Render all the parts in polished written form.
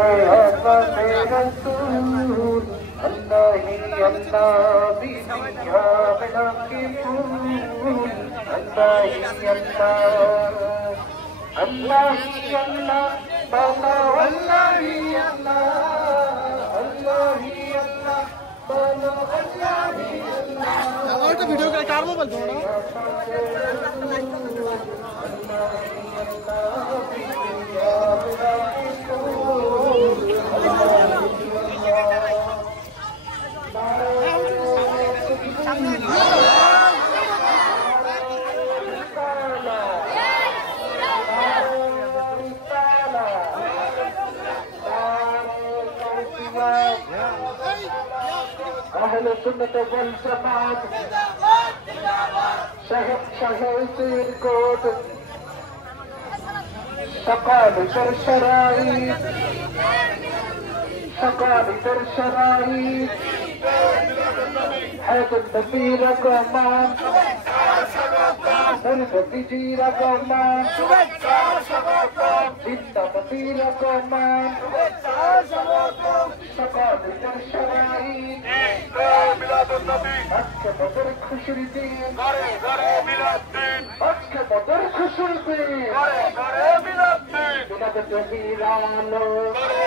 मोहम्मद रसूल अल्लाह ही अल्लाह बिया बना के फूल अल्लाह ही अल्लाह अल्लाह ही अल्लाह बाला अल्लाह ही अल्लाह अल्लाह ही अल्लाह बाला अल्लाह ही अल्लाह और तो वीडियो का कार मोबाइल थोड़ा أهل السنة والجماعة شهيد الكوت شقائق الشرايط شقائق الشرايط حيث النبي رقمان النبي رقمان النبي رقمان شقائق الشرايط ميلاد النبي أكبر بدر خشر الدين غري ميلاد الدين أكبر بدر خشر الدين غري ميلاد الدين بلاد النبي رالو غري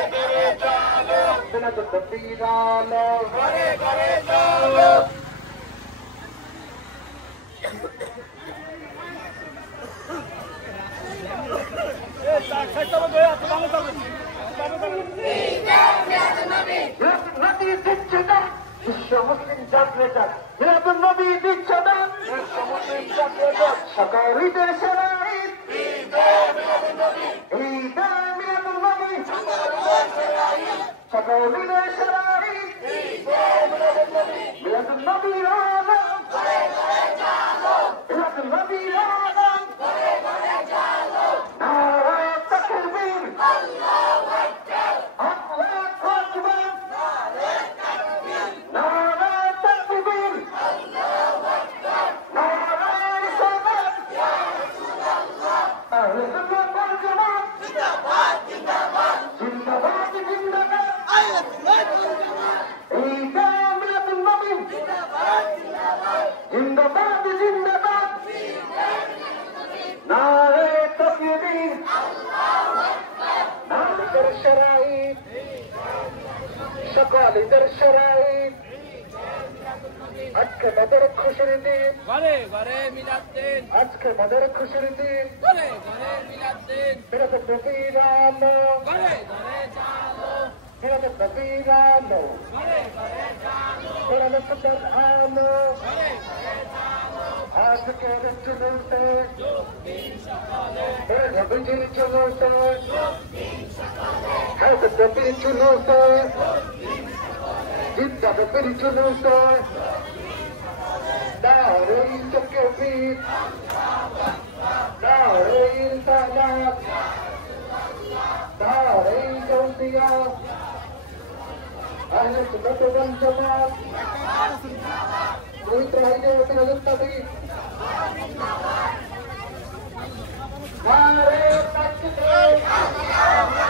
جالو بلاد النبي رالو غري جالو বিশ্ব মুসলিম জাতীয়তা মিলাদুন নবী বিচ্ছাদন বিশ্ব মুসলিম জাতীয়তা সকারিদের শরাইত ঈদে মিলাদুন নবী সকারিদের শরাইত মিলাদুন নবী আলম মিলাদুন নবী আলম নারে তাকবীর আল্লাহু আকবার আল্লাহু আকবার নারে তাকবীর আল্লাহু আকবার নারে রিসালাত ইয়া রাসূলুল্লাহ আহলে সুন্নাত ওয়াল জামাত জিন্দাবাদ জিন্দাবাদ জিন্দাবাদ জিন্দাবাদ আহলে সুন্নাত ওয়াল জামাত ঈদে মিলাদুন নবী জিন্দাবাদ জিন্দাবাদ জিন্দাবাদ জিন্দাবাদ ঈদে মিলাদুন নবী নারে তাকবীর আল্লাহু আকবার নারে শরাইত شقائق الشرايط আজকে তাদের খুশির দিন ঘরে মিলাদ দিন আজকে তাদের খুশির দিন ঘরে মিলাদ দিন ফিরত নবীর আলো ঘরে চালো ফিরত নবীর আলো ঘরে চালো ফিরত নবীর আলো ঘরে চালো আজকে চলতে দিন সকালে নবীজির চলতে দিন সকালে হাত নবীর চলতে জিন্দা নবীর চলতে নারে তাকবীর নারে রিসালাত নারে গাউসিয়া আহলে সুন্নাত ওয়াল জামাত পবিত্র হাইদে মিলাদুন নবী নারে তাকবীর নারে রিসালাত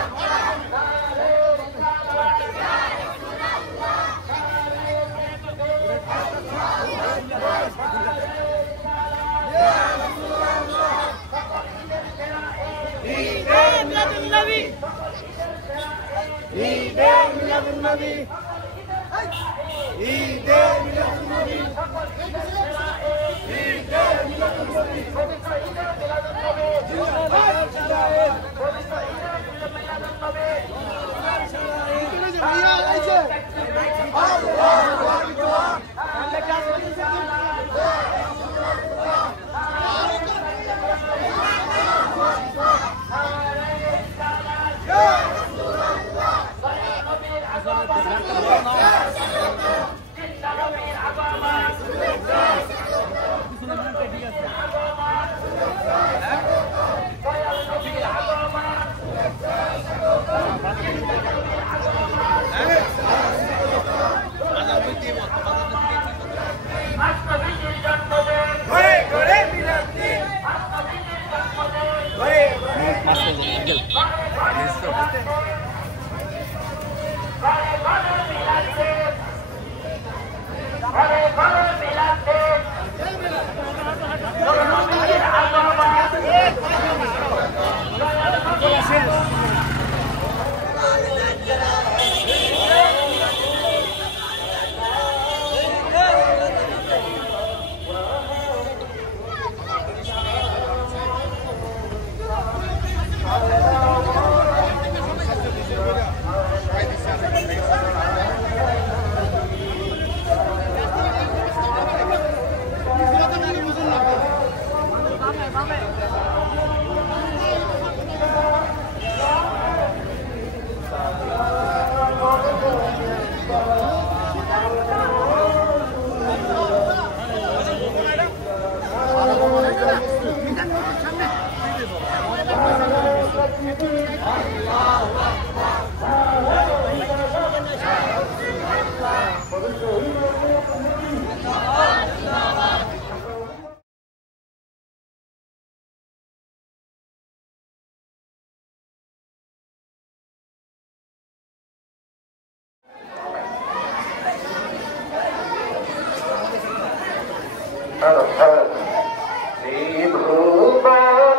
ত্রিভুবনের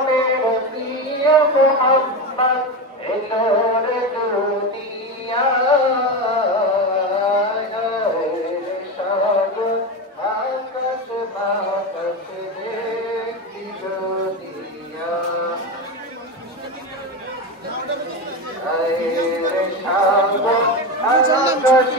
প্রিয় মোহাম্মদ এলোর দুনিয়ায় সাগর আকাশ বাতাস দেখি দুনিয়া সাগর আকাশ